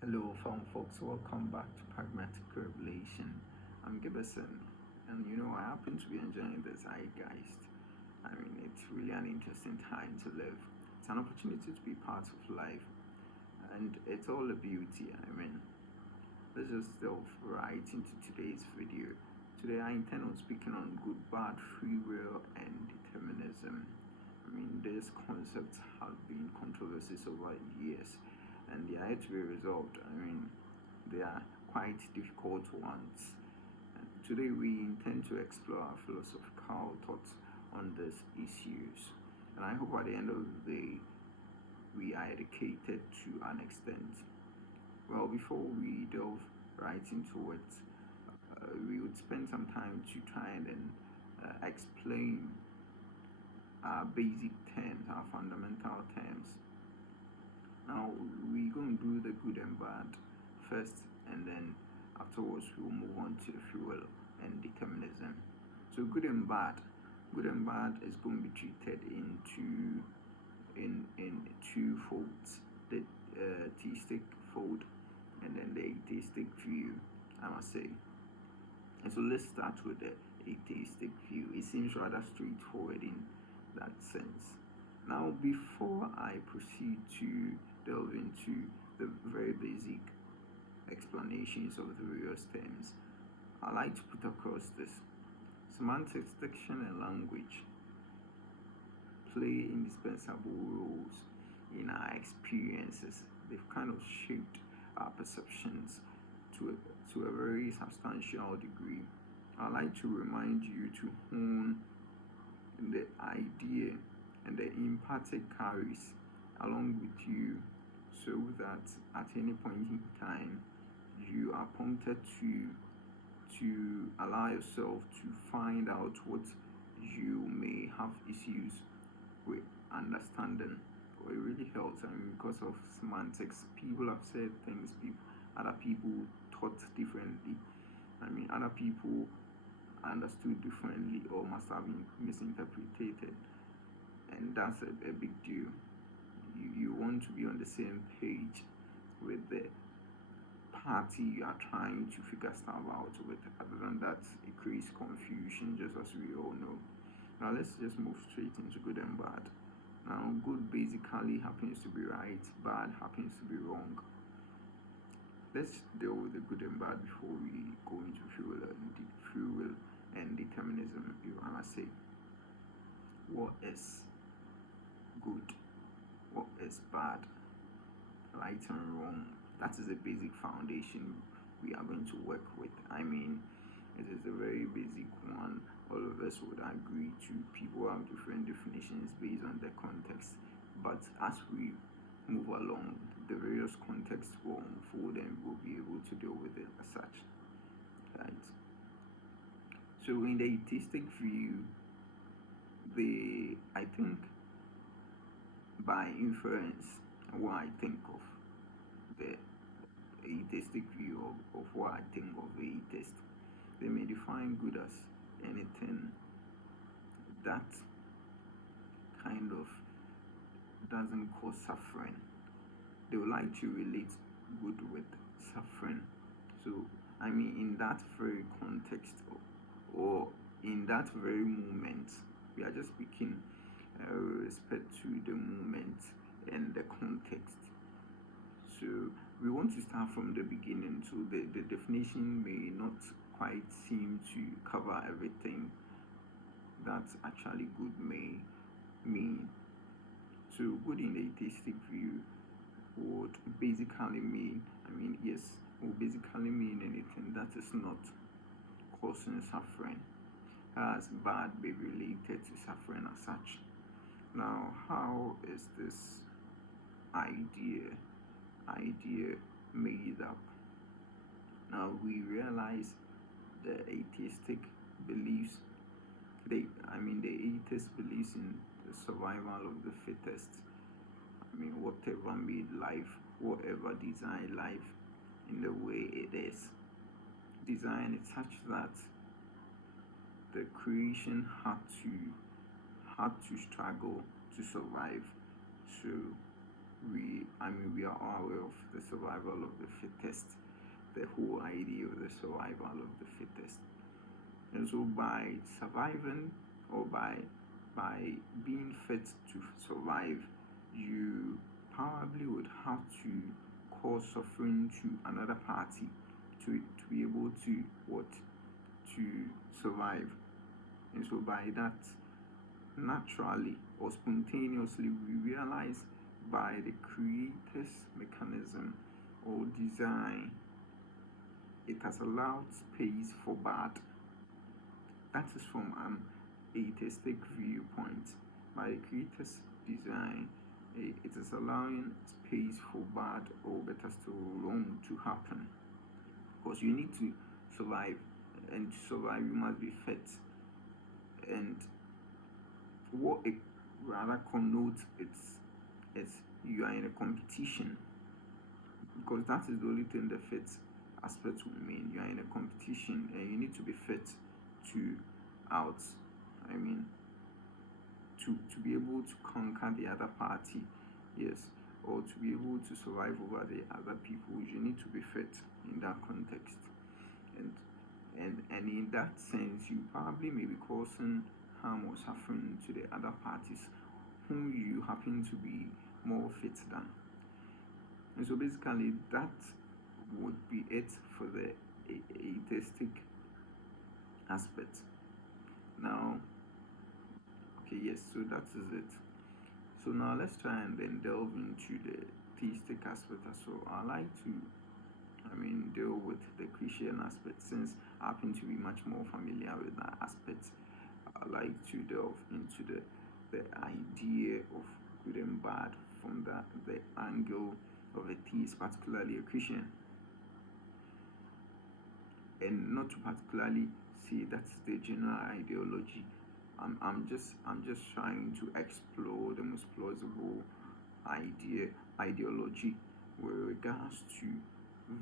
Hello, fun folks. Welcome back to Pragmatic Revelation. I'm Gibbison, and I happen to be enjoying this zeitgeist. It's really an interesting time to live. It's an opportunity to be part of life, and it's all a beauty. Let's just delve right into today's video. Today, I intend on speaking on good, bad, free will, and determinism. These concepts have been controversies over years, and they are yet to be resolved. They are quite difficult ones. And today, we intend to explore our philosophical thoughts on these issues. And I hope at the end of the day, we are educated to an extent. Well, before we delve right into it, we would spend some time to try and then explain our basic terms, our fundamental terms. Now, we're going to do the good and bad first, and then afterwards we'll move on to the free will and determinism. So, good and bad is going to be treated in two folds: the theistic fold and then the atheistic view, I must say. And so let's start with the atheistic view. It seems rather straightforward in that sense. Now, before I proceed to delve into the very basic explanations of the various terms, I like to put across this: semantics, diction, and language play indispensable roles in our experiences. They've kind of shaped our perceptions to a very substantial degree. I like to remind you to hone the idea and the impact it carries along with you, so that at any point in time you are prompted to allow yourself to find out what you may have issues with understanding. It really helps. Because of semantics, people have said things other people thought differently. Other people understood differently or must have been misinterpreted, and that's a big deal. You want to be on the same page with the party you are trying to figure stuff out with. Other than that, it creates confusion, just as we all know. Now, let's just move straight into good and bad. Now, good basically happens to be right, bad happens to be wrong. Let's deal with the good and bad before we go into free will and determinism. I must say, what is good, what is bad, right and wrong? That is a basic foundation we are going to work with. It is a very basic one. All of us would agree to. People have different definitions based on their context, but as we move along, the various contexts will unfold and we'll be able to deal with it as such. Right. So in the atheistic view, I think by inference, what I think of the atheistic view of what I think of the atheist, they may define good as anything that kind of doesn't cause suffering. They would like to relate good with suffering. So, in that very context, or in that very moment, we are just speaking respect to the moment and the context. So, we want to start from the beginning. So, the definition may not quite seem to cover everything that actually good may mean. So, good in the atheistic view would basically mean, yes, would basically mean anything that is not causing suffering, as bad be related to suffering as such. Now, how is this idea made up? Now, we realize the atheistic beliefs, the atheist believes in the survival of the fittest. Whatever made life, whatever designed life in the way it is, designed it such that the creation had to struggle to survive. So we are all aware of the survival of the fittest, the whole idea of the survival of the fittest. And so by surviving, or by being fit to survive, you probably would have to cause suffering to another party to be able to to survive. And so by that, naturally or spontaneously, we realize by the creator's mechanism or design, it has allowed space for bad. That is from an atheistic viewpoint. By the creator's design, it is allowing space for bad, or better still, wrong to happen. Because you need to survive, and to survive you must be fit. And what it rather connotes, it's you are in a competition, because that is the only thing the fit aspect will mean. You are in a competition and you need to be fit to to be able to conquer the other party, yes, or to be able to survive over the other people. You need to be fit in that context, and in that sense, you probably may be causing harm or suffering to the other parties whom you happen to be more fit than. And so basically, that would be it for the atheistic aspect. Now, okay, yes, so that is it. So now let's try and then delve into the theistic aspect as well. I like to deal with the Christian aspect, since I happen to be much more familiar with that aspect. I like to delve into the idea of good and bad from the angle of a theist, particularly a Christian, and not to particularly say that's the general ideology. I'm just trying to explore the most plausible ideology with regards to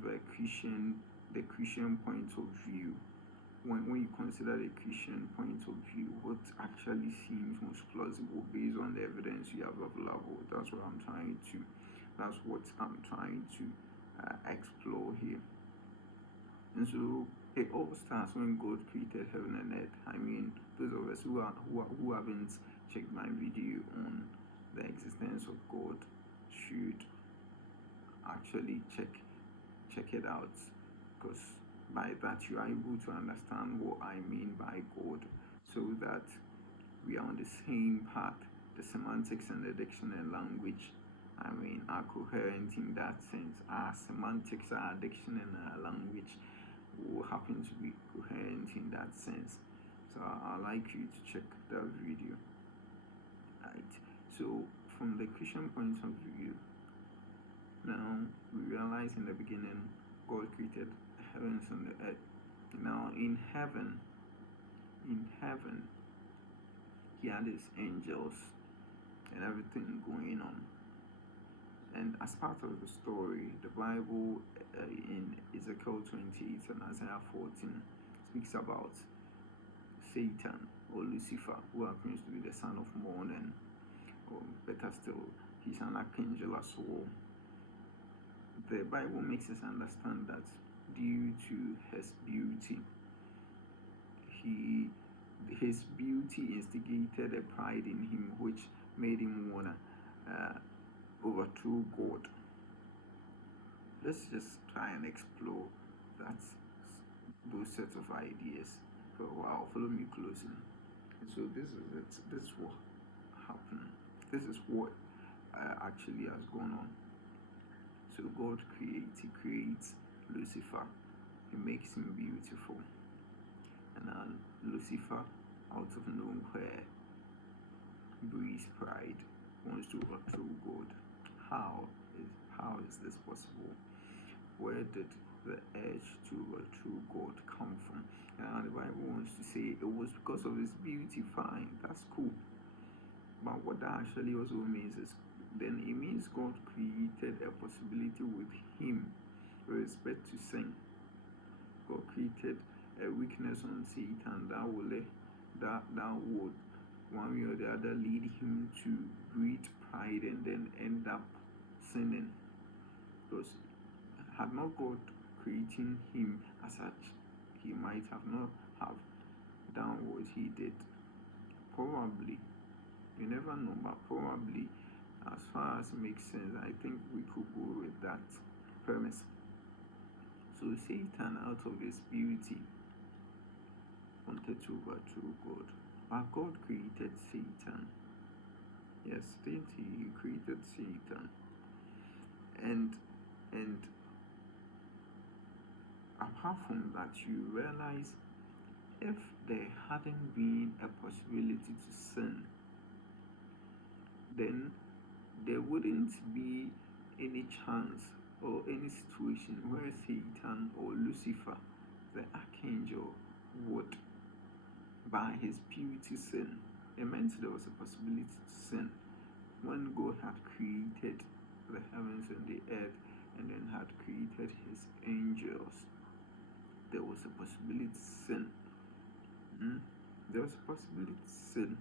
the Christian point of view. When you consider the Christian point of view, what actually seems most plausible based on the evidence you have available? That's what I'm trying to explore here. And so it all starts when God created heaven and earth. Those of us who haven't checked my video on the existence of God should actually check it out, because by that you are able to understand what I mean by God, so that we are on the same path. The semantics and the dictionary language are coherent in that sense. Our semantics, our dictionary, and our language will happen to be coherent in that sense. So I'd like you to check that video. Right. So from the Christian point of view, now we realize in the beginning God created the heavens and the earth. Now in heaven, he had his angels and everything going on. And as part of the story, the Bible in Ezekiel 28 and Isaiah 14 speaks about Satan, or Lucifer, who happens to be the son of morning, or better still, he's an archangel as well. The Bible makes us understand that due to his beauty, his beauty instigated a pride in him, which made him wanna overthrow God. Let's just try and explore those sets of ideas for a while. Follow me closely. And so this is it. This is what happened. This is what actually has gone on. So God creates Lucifer. He makes him beautiful. And Lucifer, out of nowhere, breathes pride, wants to overthrow God. How is this possible? Where did the urge to overthrow God come from? And the Bible wants to say it was because of his beauty. Fine, that's cool. But what that actually also means is, then it means God created a possibility with him with respect to sin. God created a weakness on Satan that would one way or the other lead him to breed pride and then end up sinning, because had not God creating him as such, he might have not have done what he did. Probably, you never know, but probably, as far as it makes sense, I think we could go with that premise. So Satan, out of his beauty, wanted to overthrow God, but God created Satan. Yes, didn't he? He created Satan, and apart from that, you realize if there hadn't been a possibility to sin, then there wouldn't be any chance or any situation where Satan or Lucifer, the archangel, would, by his beauty, sin. It meant there was a possibility to sin. When God had created the heavens and the earth and then had created his angels, there was a possibility to sin. There was a possibility to sin.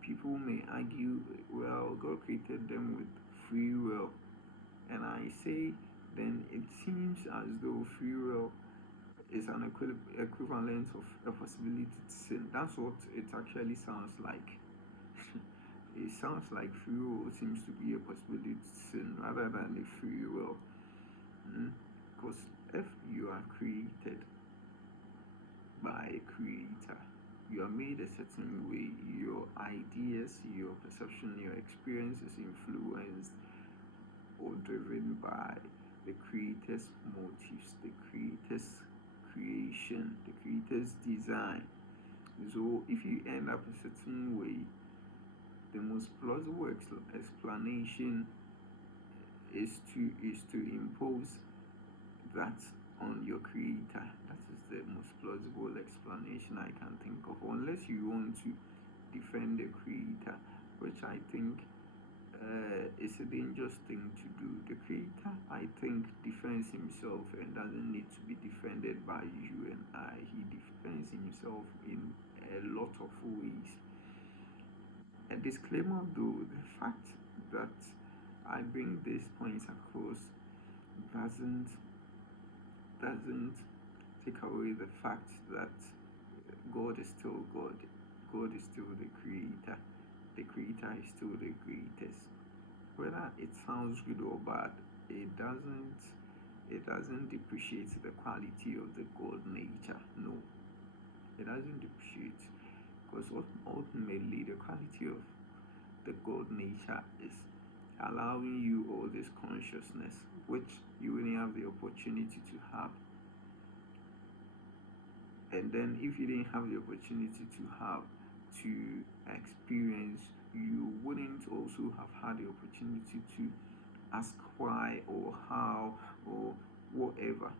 People may argue, well, God created them with free will. And I say, then it seems as though free will is an equivalent of a possibility to sin. That's what it actually sounds like. It sounds like free will seems to be a possibility to sin rather than a free will. Because if you are created by a creator, you are made a certain way, your ideas, your perception, your experience is influenced or driven by the creator's motives, the creator's creation, the creator's design. So if you end up a certain way, the most plausible explanation is to impose that on your creator. That is the most plausible explanation I can think of, unless you want to defend the creator, which I think is a dangerous thing to do. The creator, I think, defends himself and doesn't need to be defended by you and I. He defends himself in a lot of ways. A disclaimer though, the fact that I bring these points across doesn't take away the fact that God is still God. God is still the creator. The creator is still the greatest. Whether it sounds good or bad, it doesn't depreciate the quality of the God nature. No, it doesn't depreciate, because ultimately the quality of the God nature is allowing you all this consciousness, which you wouldn't have the opportunity to have. And then if you didn't have the opportunity to experience, you wouldn't also have had the opportunity to ask why or how or whatever.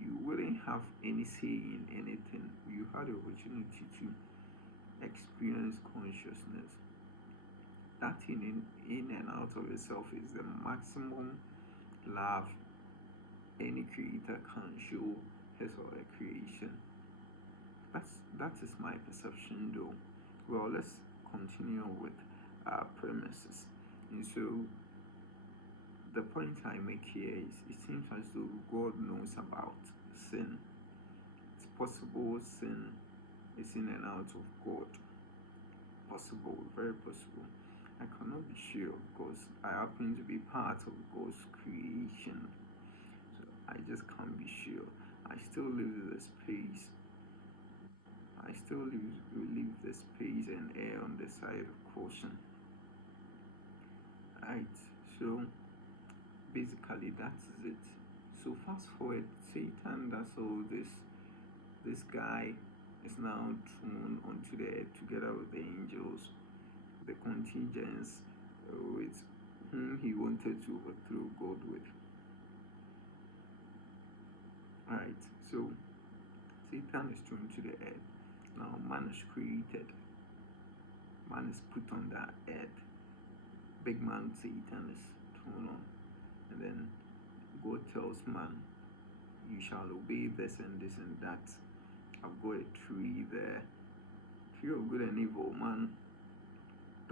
You wouldn't have any say in anything. You had the opportunity to experience consciousness. That in and out of itself is the maximum love any creator can show his or her creation. That is my perception though. Well, let's continue with our premises. And so the point I make here is, it seems as though God knows about sin. It's possible sin is in and out of God. Possible, very possible. I cannot be sure because I happen to be part of God's creation. So I just can't be sure. I still live in the space. I still leave the space and err on the side of caution. Right, so basically that's it. So fast forward, Satan does all this. This guy is now thrown onto the earth together with the angels, the contingents with whom he wanted to overthrow God with. Alright, so Satan is thrown to the earth. Now man is created. Man is put on that earth. Big man Satan is thrown on. And then God tells man, you shall obey this and this and that. I've got a tree there. Tree of good and evil. Man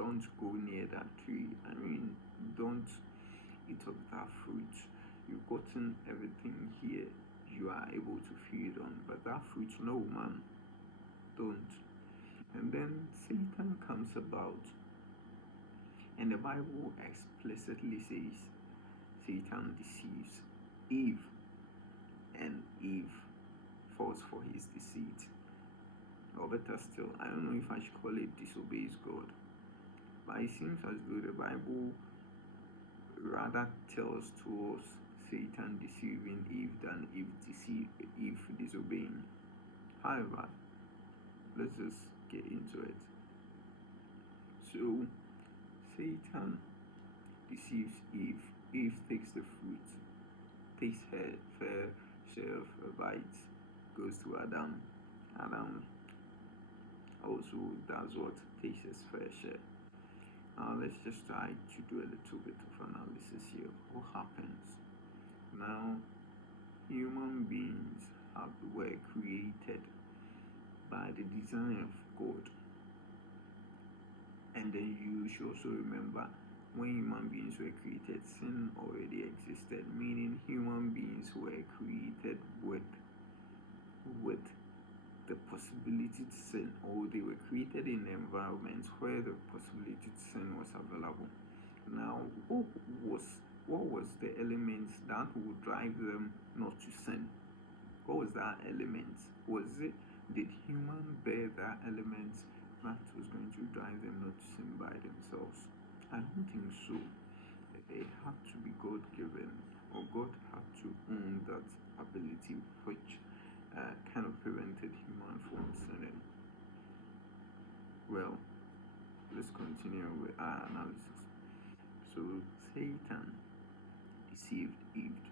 don't go near that tree. I mean, don't eat of that fruit. You've gotten everything here you are able to feed on, but that fruit, no, man, don't. And then Satan comes about, and the Bible explicitly says Satan deceives Eve, and Eve falls for his deceit. Or better still, I don't know if I should call it disobeys God, but it seems as though the Bible rather tells to us Satan deceiving Eve than Eve disobeying. However, let's just get into it. So Satan deceives Eve. Eve takes the fruit, takes her fair share of a bite, goes to Adam. Adam also does what? Takes his fair share. Now let's just try to do a little bit of analysis here. What happens? Now, human beings were created by the design of God. And then you should also remember, when human beings were created, sin already existed, meaning human beings were created with the possibility to sin, or they were created in environments where the possibility to sin was available. Now, what was the element that would drive them not to sin? What was that element? Did human bear that element that was going to drive them not to sin by themselves? I don't think so. It had to be God given, or God had to own that ability, which kind of prevented human from sinning. Well, let's continue with our analysis. So Satan deceived Eve,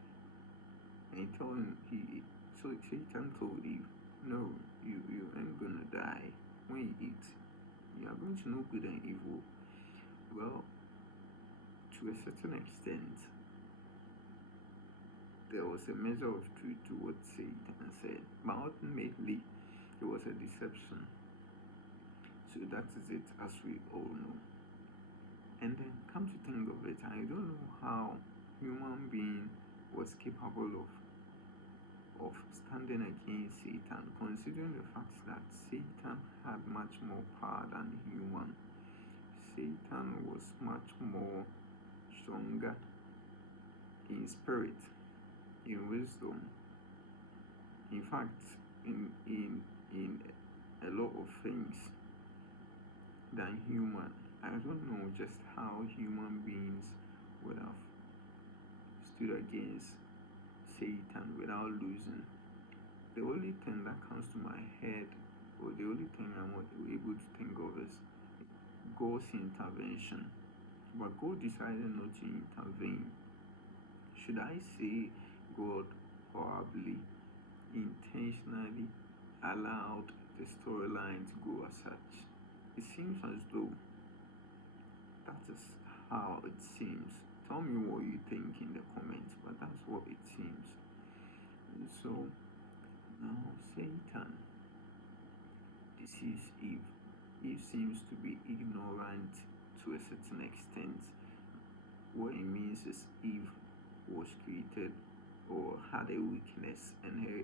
and Satan told Eve, no, you ain't gonna die. When you eat, you are going to know good and evil. Well, to a certain extent, there was a measure of truth to what Satan said, but ultimately it was a deception. So that is it, as we all know. And then come to think of it, I don't know how human being was capable of standing against Satan, considering the fact that Satan had much more power than human. Satan was much more stronger in spirit, in wisdom, in fact, in a lot of things than human. I don't know just how human beings would have stood against Satan without losing. The only thing that comes to my head, or the only thing I'm able to think of, is God's intervention. But God decided not to intervene. Should I say God probably intentionally allowed the storyline to go as such? It seems as though that is how it seems. Tell me what you think in the comments, but that's what it seems. And so now Satan deceives Eve. Eve seems to be ignorant to a certain extent. What it means is Eve was created or had a weakness, and her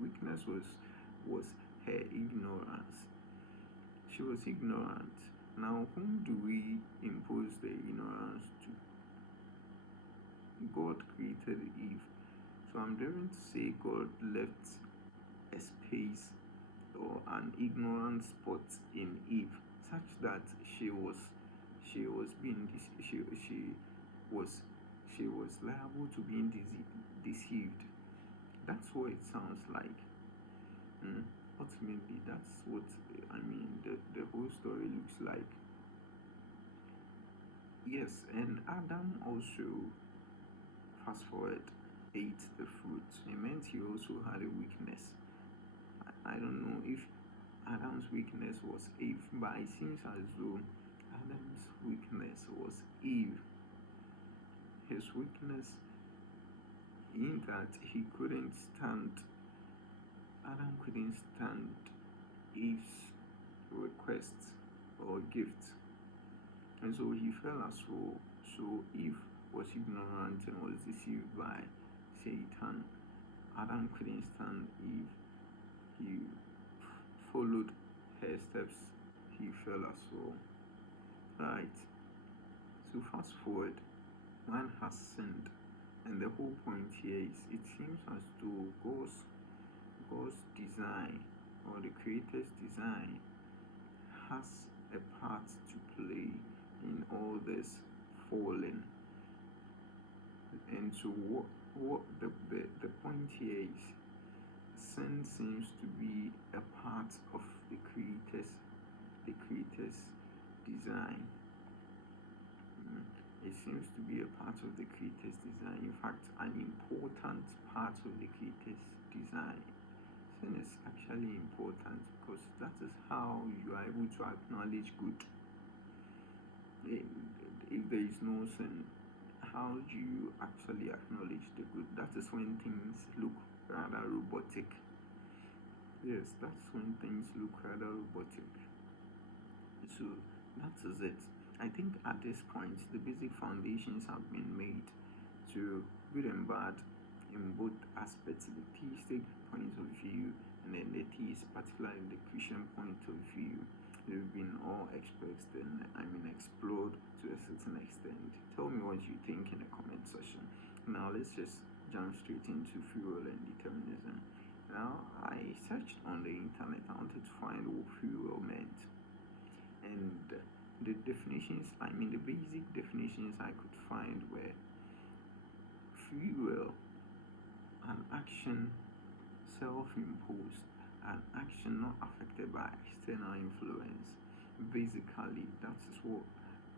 weakness was her ignorance. She was ignorant. Now, whom do we impose the ignorance to? God created Eve. So I'm driven to say God left a space or an ignorant spot in Eve, such that she was liable to being deceived. That's what it sounds like. Ultimately, that's what the whole story looks like. Yes, and Adam also, fast forward, ate the fruit. It meant he also had a weakness. I don't know if Adam's weakness was Eve, but it seems as though Adam's weakness was Eve. His weakness in that Adam couldn't stand Eve's request or gift. And so he fell as well. So Eve was ignorant and was deceived by Satan. Adam couldn't stand Eve. He followed her steps. He fell as well. Right. So fast forward, man has sinned, and the whole point here is it seems as though God's design, or the Creator's design, has a part to play in all this falling. And so what the point here is, sin seems to be a part of the Creator's design. It seems to be a part of the Creator's design. In fact, an important part of the Creator's design. Sin is actually important because that is how you are able to acknowledge good. If there is no sin, how do you actually acknowledge the good? That is when things look rather robotic. Yes, that's when things look rather robotic. So that is it. I think at this point the basic foundations have been made to good and bad in both aspects, the theistic point of view and then the theist, particularly the Christian point of view. They've been all expressed and explored to a certain extent. Tell me what you think in the comment section. Now let's just jump straight into free will and determinism. Now I searched on the internet. I wanted to find what free will meant, and the definitions, the basic definitions I could find were free will, an action self-imposed, an action not affected by external influence. Basically, that is what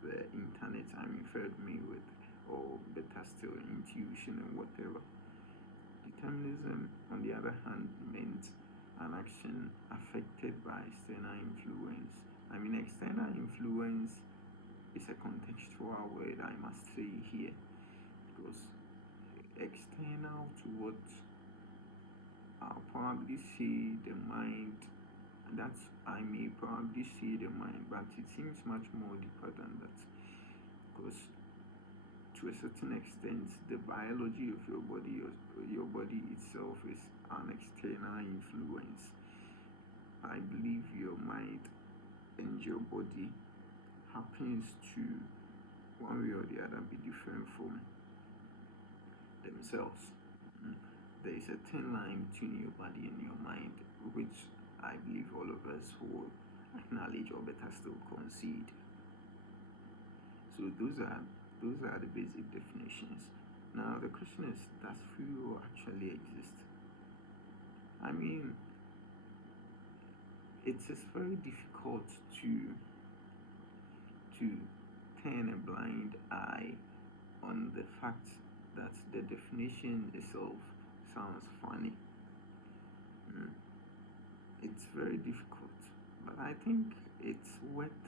the internet referred me with, or better still, intuition and whatever. Determinism, on the other hand, meant an action affected by external influence. External influence is a contextual word, I must say here, because external to what I'll probably say the mind, I may probably say the mind, but it seems much more deeper than that, because to a certain extent the biology of your body itself is an external influence. I believe your mind and your body happens to, one way or the other, be different from themselves. There is a thin line between your body and your mind, which I believe all of us will acknowledge, or better still concede. So those are the basic definitions. Now the question is, does free will actually exist? It is very difficult to turn a blind eye on the fact that the definition itself sounds funny. It's very difficult, but I think it's worth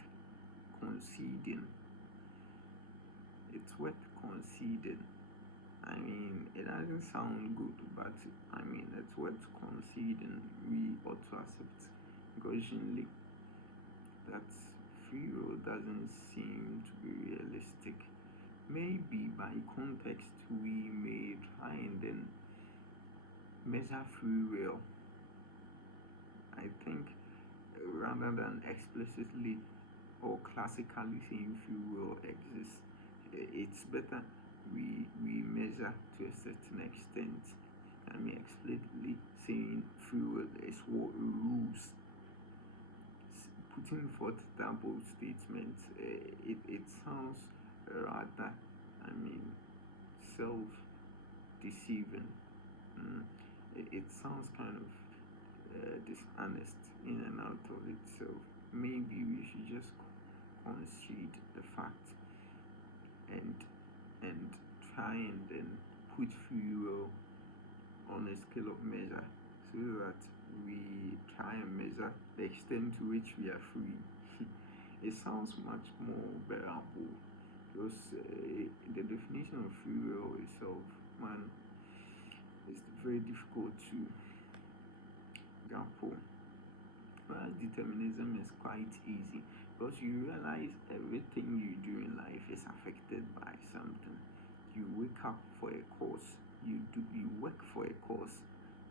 conceding. It doesn't sound good, but it's worth conceding. We ought to accept occasionally that free will doesn't seem to be realistic. Maybe by context we may try and then measure free will. I think rather than explicitly or classically saying free will exists, it's better we measure to a certain extent. Explicitly saying free will is what rules. Putting forth double statements, it sounds rather, self-deceiving. It sounds kind of dishonest in and out of itself. Maybe we should just concede the fact and try and then put free will on a scale of measure, so that we try and measure the extent to which we are free. It sounds much more bearable, because the definition of free will itself, is very difficult to grapple. Whereas determinism is quite easy, because you realize everything you do in life is affected by something. You wake up for a cause, you work for a cause.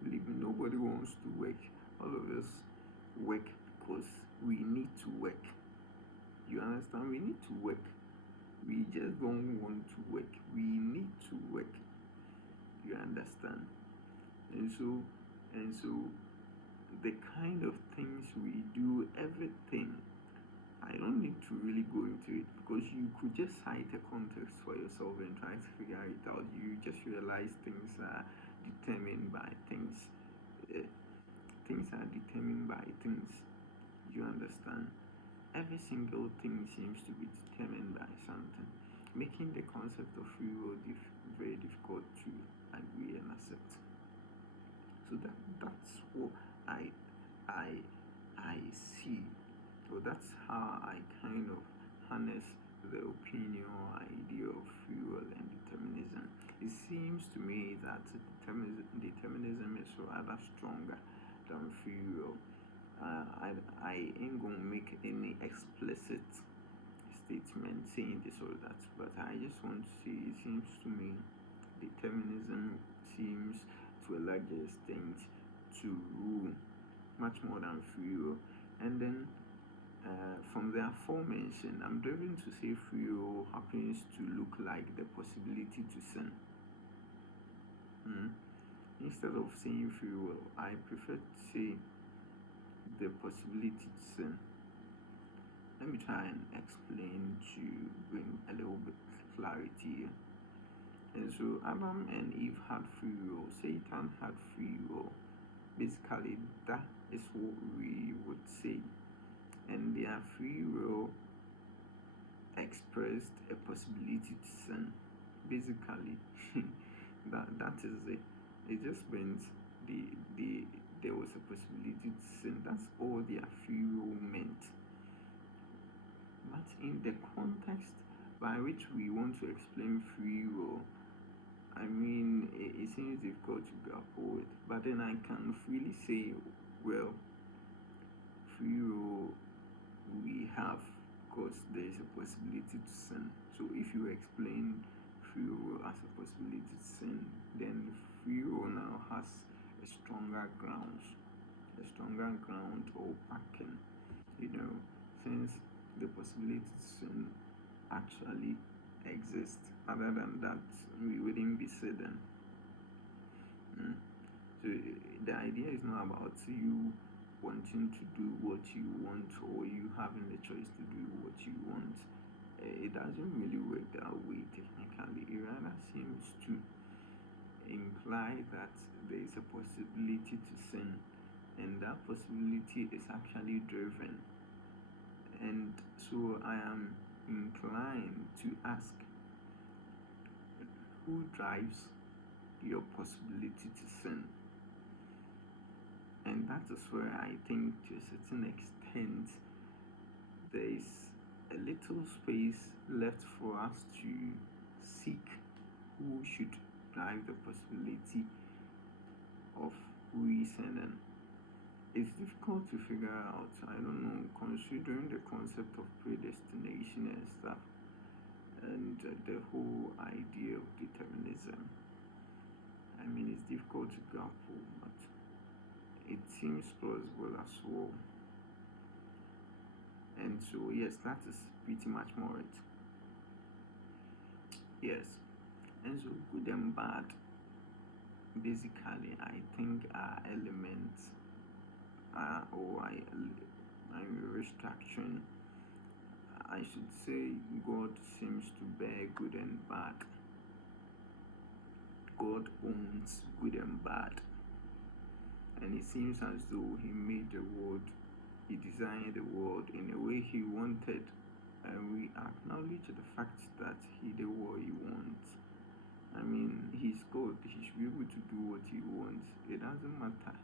Believe me, nobody wants to work. All of us work because we need to work. You understand? We need to work. We just don't want to work. We need to work. You understand? And so the kind of things we do, everything, I don't need to really go into it, because you could just cite a context for yourself and try to figure it out. You just realize things are determined by things. Things are determined by things. You understand? Every single thing seems to be determined by something, making the concept of free will very difficult to agree and accept. So that's what I see. So that's how I kind of harness the opinion or idea of free will and determinism. It seems to me that determinism is rather stronger than free will. I ain't gonna make any explicit statement saying this or that, but I just want to say it seems to me determinism seems to a larger extent to rule much more than free will. And then from the aforementioned, I'm driven to say free will happens to look like the possibility to sin. Instead of saying free will, I prefer to say the possibility to sin. Let me try and explain to bring a little bit clarity here. And so Adam and Eve had free will, Satan had free will. Basically, that is what we would say. And their free will expressed a possibility to sin. Basically, that is it. It just means there was a possibility to sin. That's all their free will meant. But in the context by which we want to explain free will, I mean, it seems difficult to grapple with. But then I can freely say, well, free will we have because there is a possibility to sin. So if you explain free will as a possibility to sin, then free will now has a stronger ground or backing, since the possibility to sin actually exists. Other than that, we wouldn't be sitting. So the idea is not about you wanting to do what you want or you having the choice to do what you want. It doesn't really work that way technically. It rather seems to imply that there is a possibility to sin, and that possibility is actually driven. And so I am inclined to ask, who drives your possibility to sin? And that is where I think to a certain extent there is a little space left for us to seek who should drive the possibility of we sinning. It's difficult to figure out. I don't know, considering the concept of predestination and stuff, and the whole idea of determinism. I mean, it's difficult to grapple, but it seems plausible as well. And so, yes, that is pretty much more it. Yes. And so, good and bad, basically, I think are elements, or I'm restructuring. I should say God seems to bear good and bad. God owns good and bad. And it seems as though he made the world, he designed the world in a way he wanted. And we acknowledge the fact that he did what he wants. I mean, he's God, he should be able to do what he wants. It doesn't matter.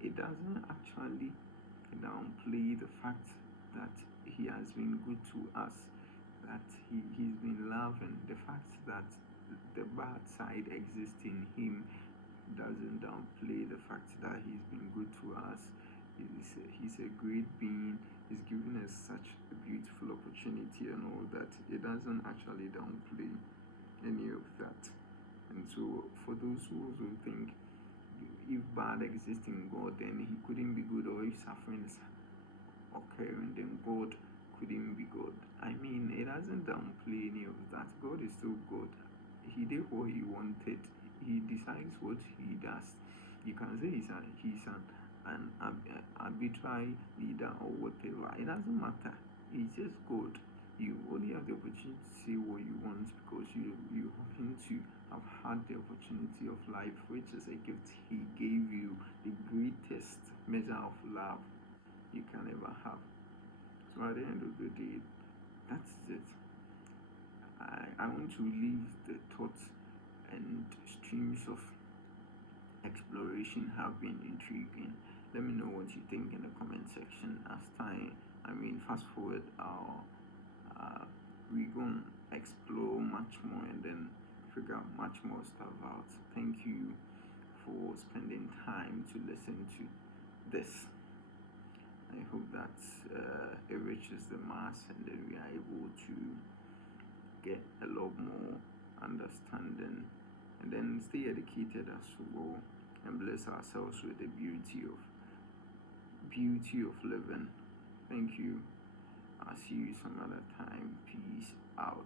It doesn't actually downplay the fact that he has been good to us, that he's been loving. The fact that the bad side exists in him doesn't downplay the fact that he's been good to us. He's a great being, He's given us such a beautiful opportunity and all that. It doesn't actually downplay any of that. And so for those who also think if bad exists in God, then he couldn't be good, or if suffering is occurring, then God couldn't be God. I mean, it doesn't downplay any of that. God is still God. He did what he wanted. He decides what he does. You can say he's an arbitrary leader or whatever. It doesn't matter. He's just God. You only have the opportunity to say what you want because you happen to have had the opportunity of life, which is a gift he gave you, the greatest measure of love you can ever have. So at the end of the day, that's it. I want to leave the thoughts and streams of exploration have been intriguing. Let me know what you think in the comment section. As time, fast forward, we're going to explore much more and then figure out much more stuff out. Thank you for spending time to listen to this. I hope that it reaches the mass and then we are able to get a lot more understanding and then stay educated as well and bless ourselves with the beauty of living. Thank you. I'll see you some other time. Peace out.